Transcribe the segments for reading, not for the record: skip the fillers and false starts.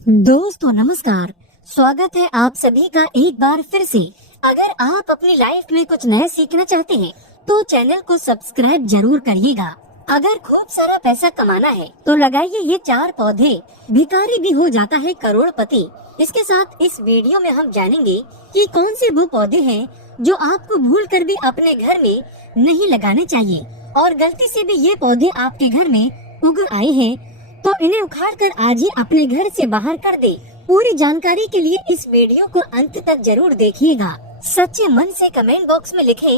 दोस्तों नमस्कार। स्वागत है आप सभी का एक बार फिर से। अगर आप अपनी लाइफ में कुछ नया सीखना चाहते हैं तो चैनल को सब्सक्राइब जरूर करिएगा। अगर खूब सारा पैसा कमाना है तो लगाइए ये 4 पौधे, भिखारी भी हो जाता है करोड़पति। इसके साथ इस वीडियो में हम जानेंगे कि कौन से वो पौधे हैं जो आपको भूल कर भी अपने घर में नहीं लगाने चाहिए, और गलती से भी ये पौधे आपके घर में उग आए हैं तो इन्हें उखाड़ कर आज ही अपने घर से बाहर कर दे। पूरी जानकारी के लिए इस वीडियो को अंत तक जरूर देखिएगा। सच्चे मन से कमेंट बॉक्स में लिखें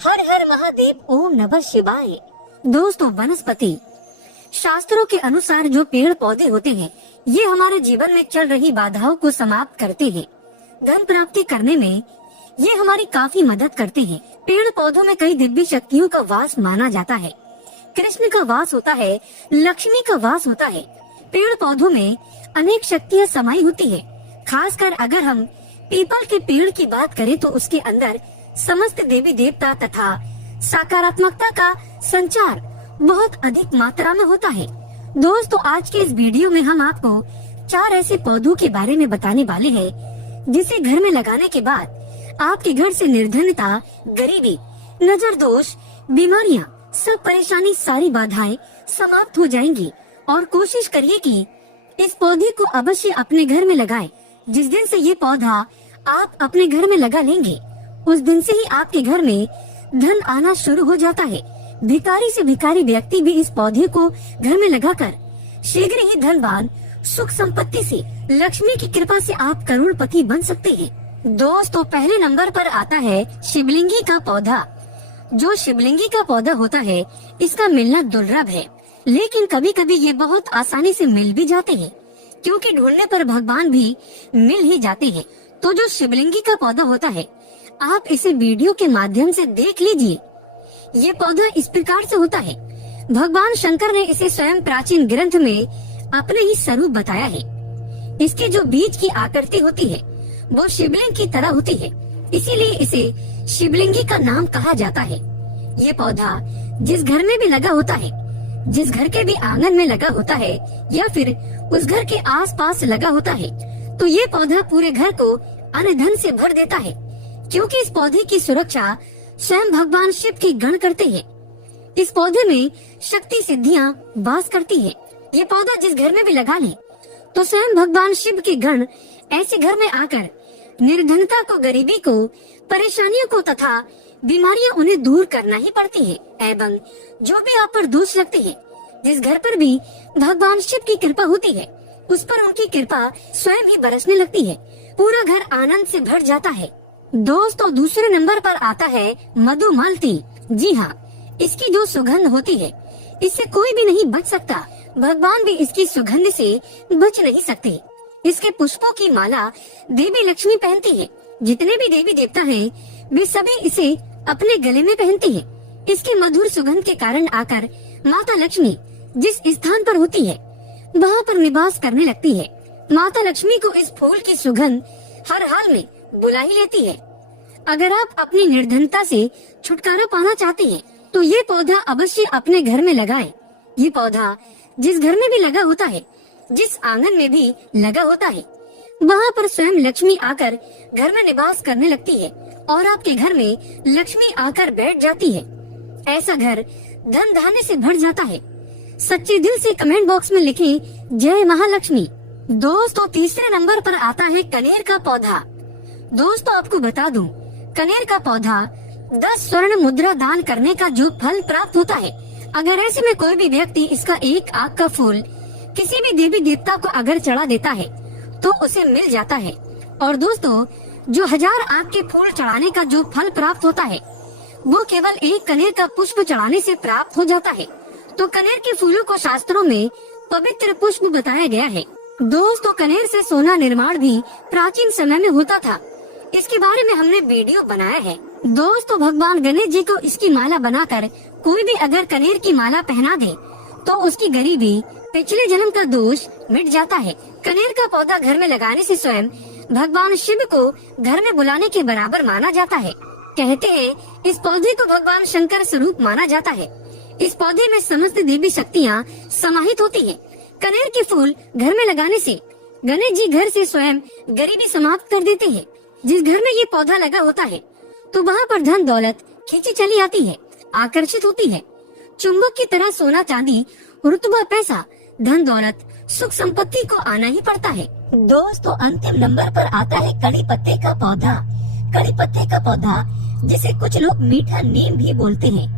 हर हर महादेव, ओम नमः शिवाय। दोस्तों, वनस्पति शास्त्रों के अनुसार जो पेड़ पौधे होते हैं ये हमारे जीवन में चल रही बाधाओं को समाप्त करते हैं। धन प्राप्ति करने में ये हमारी काफी मदद करते हैं। पेड़ पौधों में कई दिव्य शक्तियों का वास माना जाता है। कृष्ण का वास होता है, लक्ष्मी का वास होता है। पेड़ पौधों में अनेक शक्तियाँ समाई होती है। खासकर अगर हम पीपल के पेड़ की बात करें तो उसके अंदर समस्त देवी देवता तथा सकारात्मकता का संचार बहुत अधिक मात्रा में होता है। दोस्तों, आज के इस वीडियो में हम आपको 4 ऐसे पौधों के बारे में बताने वाले हैं जिसे घर में लगाने के बाद आपके घर से निर्धनता, गरीबी, नजर दोष, बीमारियाँ, सब परेशानी, सारी बाधाएं समाप्त हो जाएंगी। और कोशिश करिए कि इस पौधे को अवश्य अपने घर में लगाएं। जिस दिन से ये पौधा आप अपने घर में लगा लेंगे उस दिन से ही आपके घर में धन आना शुरू हो जाता है। भिखारी से भिखारी व्यक्ति भी इस पौधे को घर में लगाकर शीघ्र ही धनवान, सुख संपत्ति से, लक्ष्मी की कृपा से आप करोड़पति बन सकते हैं। दोस्तों, पहले नंबर पर आता है शिवलिंगी का पौधा। जो शिवलिंगी का पौधा होता है इसका मिलना दुर्लभ है, लेकिन कभी कभी ये बहुत आसानी से मिल भी जाते हैं, क्योंकि ढूंढने पर भगवान भी मिल ही जाते हैं। तो जो शिवलिंगी का पौधा होता है आप इसे वीडियो के माध्यम से देख लीजिए। ये पौधा इस प्रकार से होता है। भगवान शंकर ने इसे स्वयं प्राचीन ग्रंथ में अपने ही स्वरूप बताया है। इसके जो बीज की आकृति होती है वो शिवलिंग की तरह होती है, इसीलिए इसे शिवलिंगी का नाम कहा जाता है। ये पौधा जिस घर में भी लगा होता है, जिस घर के भी आंगन में लगा होता है या फिर उस घर के आसपास लगा होता है, तो ये पौधा पूरे घर को अन्न धन से भर देता है, क्योंकि इस पौधे की सुरक्षा स्वयं भगवान शिव की गण करते हैं। इस पौधे में शक्ति सिद्धियां वास करती है। ये पौधा जिस घर में भी लगा ले तो स्वयं भगवान शिव के गण ऐसे घर में आकर निर्धनता को, गरीबी को, परेशानियों को तथा बीमारियां उन्हें दूर करना ही पड़ती है। एवं जो भी आप पर दोष लगते हैं, जिस घर पर भी भगवान शिव की कृपा होती है उस पर उनकी कृपा स्वयं ही बरसने लगती है। पूरा घर आनंद से भर जाता है। दोस्तों, दूसरे नंबर पर आता है मधुमालती। जी हाँ, इसकी जो सुगंध होती है इससे कोई भी नहीं बच सकता। भगवान भी इसकी सुगंध से बच नहीं सकते। इसके पुष्पों की माला देवी लक्ष्मी पहनती है। जितने भी देवी देवता हैं वे सभी इसे अपने गले में पहनती है। इसके मधुर सुगंध के कारण आकर माता लक्ष्मी जिस स्थान पर होती है वहाँ पर निवास करने लगती है। माता लक्ष्मी को इस फूल की सुगंध हर हाल में बुला ही लेती है। अगर आप अपनी निर्धनता से छुटकारा पाना चाहते हैं तो ये पौधा अवश्य अपने घर में लगाएं। ये पौधा जिस घर में भी लगा होता है, जिस आंगन में भी लगा होता है, वहाँ पर स्वयं लक्ष्मी आकर घर में निवास करने लगती है और आपके घर में लक्ष्मी आकर बैठ जाती है। ऐसा घर धन धान्य से भर जाता है। सच्चे दिल से कमेंट बॉक्स में लिखें जय महालक्ष्मी। दोस्तों, तीसरे नंबर पर आता है कनेर का पौधा। दोस्तों, आपको बता दूं, कनेर का पौधा 10 स्वर्ण मुद्रा दान करने का जो फल प्राप्त होता है, अगर ऐसे में कोई भी व्यक्ति इसका एक आग का फूल किसी भी देवी देवता को अगर चढ़ा देता है तो उसे मिल जाता है। और दोस्तों, जो 1000 आग के फूल चढ़ाने का जो फल प्राप्त होता है वो केवल एक कनेर का पुष्प चढ़ाने से प्राप्त हो जाता है। तो कनेर के फूलों को शास्त्रों में पवित्र पुष्प बताया गया है। दोस्तों, कनेर से सोना निर्माण भी प्राचीन समय में होता था। इसके बारे में हमने वीडियो बनाया है। दोस्तों, भगवान गणेश जी को इसकी माला बनाकर कोई भी अगर कनेर की माला पहना दे तो उसकी गरीबी, पिछले जन्म का दोष मिट जाता है। कनेर का पौधा घर में लगाने से स्वयं भगवान शिव को घर में बुलाने के बराबर माना जाता है। कहते हैं इस पौधे को भगवान शंकर स्वरूप माना जाता है। इस पौधे में समस्त देवी शक्तियाँ समाहित होती हैं। कनेर के फूल घर में लगाने से गणेश जी घर से स्वयं गरीबी समाप्त कर देते हैं। जिस घर में ये पौधा लगा होता है तो वहाँ पर धन दौलत खींची चली आती है, आकर्षित होती है। चुंबक की तरह सोना चांदी, रुतबा, पैसा, धन दौलत, सुख संपत्ति को आना ही पड़ता है। दोस्तों अंतिम नंबर पर आता है कड़ी पत्ते का पौधा। कड़ी पत्ते का पौधा जिसे कुछ लोग मीठा नीम भी बोलते हैं,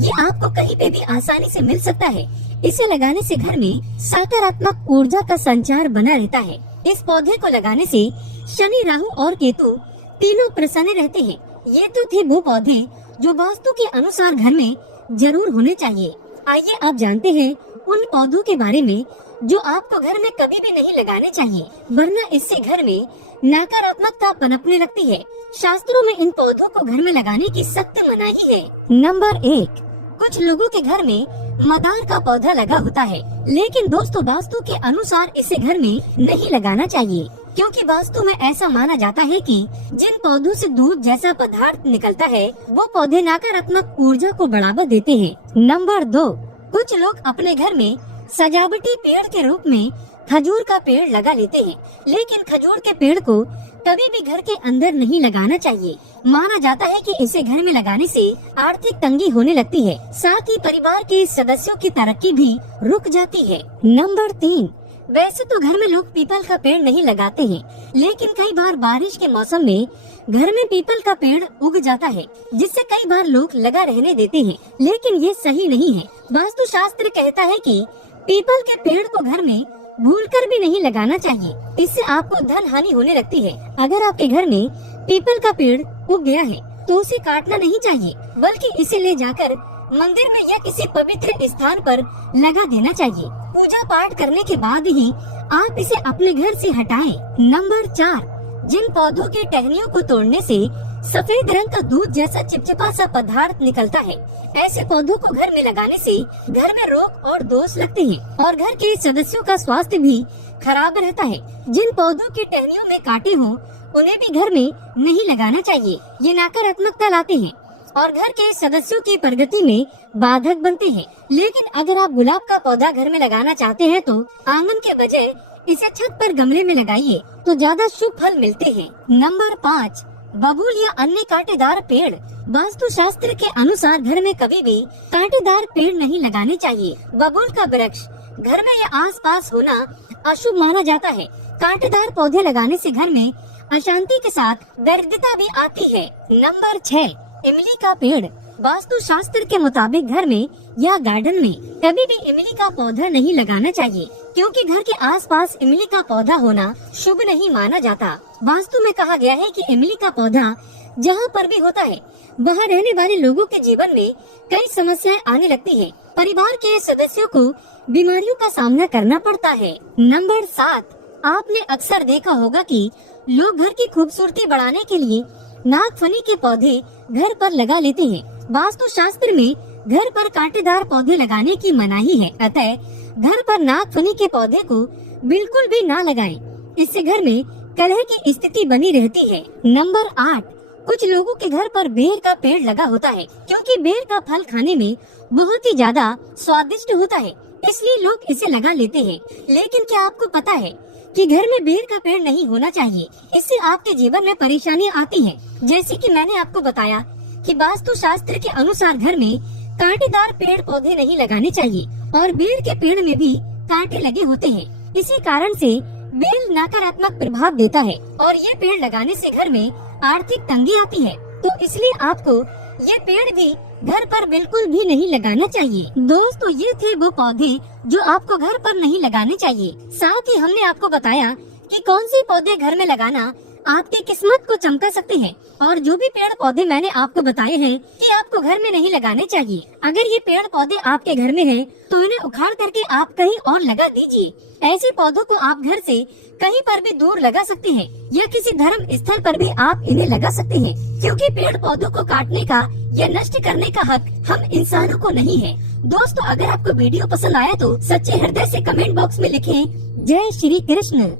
ये आपको कहीं पे भी आसानी से मिल सकता है। इसे लगाने से घर में सकारात्मक ऊर्जा का संचार बना रहता है। इस पौधे को लगाने से शनि, राहु और केतु तीनों प्रसन्न रहते हैं। ये तो थे वो पौधे जो वास्तु के अनुसार घर में जरूर होने चाहिए। आइए आप जानते हैं उन पौधों के बारे में जो आपको घर में कभी भी नहीं लगाने चाहिए, वरना इससे घर में नकारात्मकता पनपने लगती है। शास्त्रों में इन पौधों को घर में लगाने की सख्त मनाही है। नंबर 1, कुछ लोगों के घर में मदार का पौधा लगा होता है, लेकिन दोस्तों वास्तु के अनुसार इसे घर में नहीं लगाना चाहिए, क्योंकि वास्तु में ऐसा माना जाता है कि जिन पौधों से दूध जैसा पदार्थ निकलता है वो पौधे नकारात्मक ऊर्जा को बढ़ावा देते हैं। नंबर 2, कुछ लोग अपने घर में सजावटी पेड़ के रूप में खजूर का पेड़ लगा लेते हैं, लेकिन खजूर के पेड़ को कभी भी घर के अंदर नहीं लगाना चाहिए। माना जाता है कि इसे घर में लगाने से आर्थिक तंगी होने लगती है, साथ ही परिवार के सदस्यों की तरक्की भी रुक जाती है। नंबर 3, वैसे तो घर में लोग पीपल का पेड़ नहीं लगाते हैं, लेकिन कई बार बारिश के मौसम में घर में पीपल का पेड़ उग जाता है, जिससे कई बार लोग लगा रहने देते हैं, लेकिन ये सही नहीं है। वास्तु शास्त्र कहता है कि पीपल के पेड़ को घर में भूलकर भी नहीं लगाना चाहिए, इससे आपको धन हानि होने लगती है। अगर आपके घर में पीपल का पेड़ उग गया है तो उसे काटना नहीं चाहिए, बल्कि इसे ले जाकर मंदिर में या किसी पवित्र स्थान पर लगा देना चाहिए। पूजा पाठ करने के बाद ही आप इसे अपने घर से हटाएं। नंबर 4, जिन पौधों की टहनियों को तोड़ने से सफेद रंग का दूध जैसा चिपचिपा सा पदार्थ निकलता है, ऐसे पौधों को घर में लगाने से घर में रोग और दोष लगते हैं और घर के सदस्यों का स्वास्थ्य भी खराब रहता है। जिन पौधों की टहनियों में कांटे हो उन्हें भी घर में नहीं लगाना चाहिए, ये नकारात्मकता लाते हैं और घर के सदस्यों की प्रगति में बाधक बनते हैं। लेकिन अगर आप गुलाब का पौधा घर में लगाना चाहते हैं तो आंगन के बजाय इसे छत पर गमले में लगाइए तो ज्यादा शुभ फल मिलते हैं। नंबर 5, बबूल या अन्य कांटेदार पेड़। वास्तु शास्त्र के अनुसार घर में कभी भी कांटेदार पेड़ नहीं लगाने चाहिए। बबूल का वृक्ष घर में या आसपास होना अशुभ माना जाता है। कांटेदार पौधे लगाने से घर में अशांति के साथ दरिद्रता भी आती है। नंबर 6, इमली का पेड़। वास्तु शास्त्र के मुताबिक घर में या गार्डन में कभी भी इमली का पौधा नहीं लगाना चाहिए, क्योंकि घर के आसपास इमली का पौधा होना शुभ नहीं माना जाता। वास्तु में कहा गया है कि इमली का पौधा जहाँ पर भी होता है वहाँ रहने वाले लोगों के जीवन में कई समस्याएं आने लगती है। परिवार के सदस्यों को बीमारियों का सामना करना पड़ता है। नंबर 7, आपने अक्सर देखा होगा कि लोग घर की खूबसूरती बढ़ाने के लिए नागफनी के पौधे घर पर लगा लेते हैं। वास्तु शास्त्र में घर पर कांटेदार पौधे लगाने की मनाही है, अतः घर पर नागफनी के पौधे को बिल्कुल भी ना लगाएं। इससे घर में कलह की स्थिति बनी रहती है। नंबर 8, कुछ लोगों के घर पर बेर का पेड़ लगा होता है, क्योंकि बेर का फल खाने में बहुत ही ज्यादा स्वादिष्ट होता है, इसलिए लोग इसे लगा लेते हैं। लेकिन क्या आपको पता है कि घर में बेर का पेड़ नहीं होना चाहिए, इससे आपके जीवन में परेशानियां आती हैं। जैसे कि मैंने आपको बताया कि वास्तु शास्त्र के अनुसार घर में कांटेदार पेड़ पौधे नहीं लगाने चाहिए और बेर के पेड़ में भी कांटे लगे होते हैं। इसी कारण से बेल नकारात्मक प्रभाव देता है और ये पेड़ लगाने से घर में आर्थिक तंगी आती है, तो इसलिए आपको ये पेड़ भी घर पर बिल्कुल भी नहीं लगाना चाहिए। दोस्तों ये थे वो पौधे जो आपको घर पर नहीं लगाने चाहिए। साथ ही हमने आपको बताया कि कौन से पौधे घर में लगाना आपकी किस्मत को चमका सकते हैं और जो भी पेड़ पौधे मैंने आपको बताए हैं कि आपको घर में नहीं लगाने चाहिए। अगर ये पेड़ पौधे आपके घर में हैं, तो इन्हें उखाड़ करके आप कहीं और लगा दीजिए। ऐसे पौधों को आप घर से कहीं पर भी दूर लगा सकते हैं या किसी धर्म स्थल पर भी आप इन्हें लगा सकते हैं, क्योंकि पेड़ पौधों को काटने का या नष्ट करने का हक हम इंसानों को नहीं है। दोस्तों अगर आपको वीडियो पसंद आया तो सच्चे हृदय से कमेंट बॉक्स में लिखें जय श्री कृष्ण।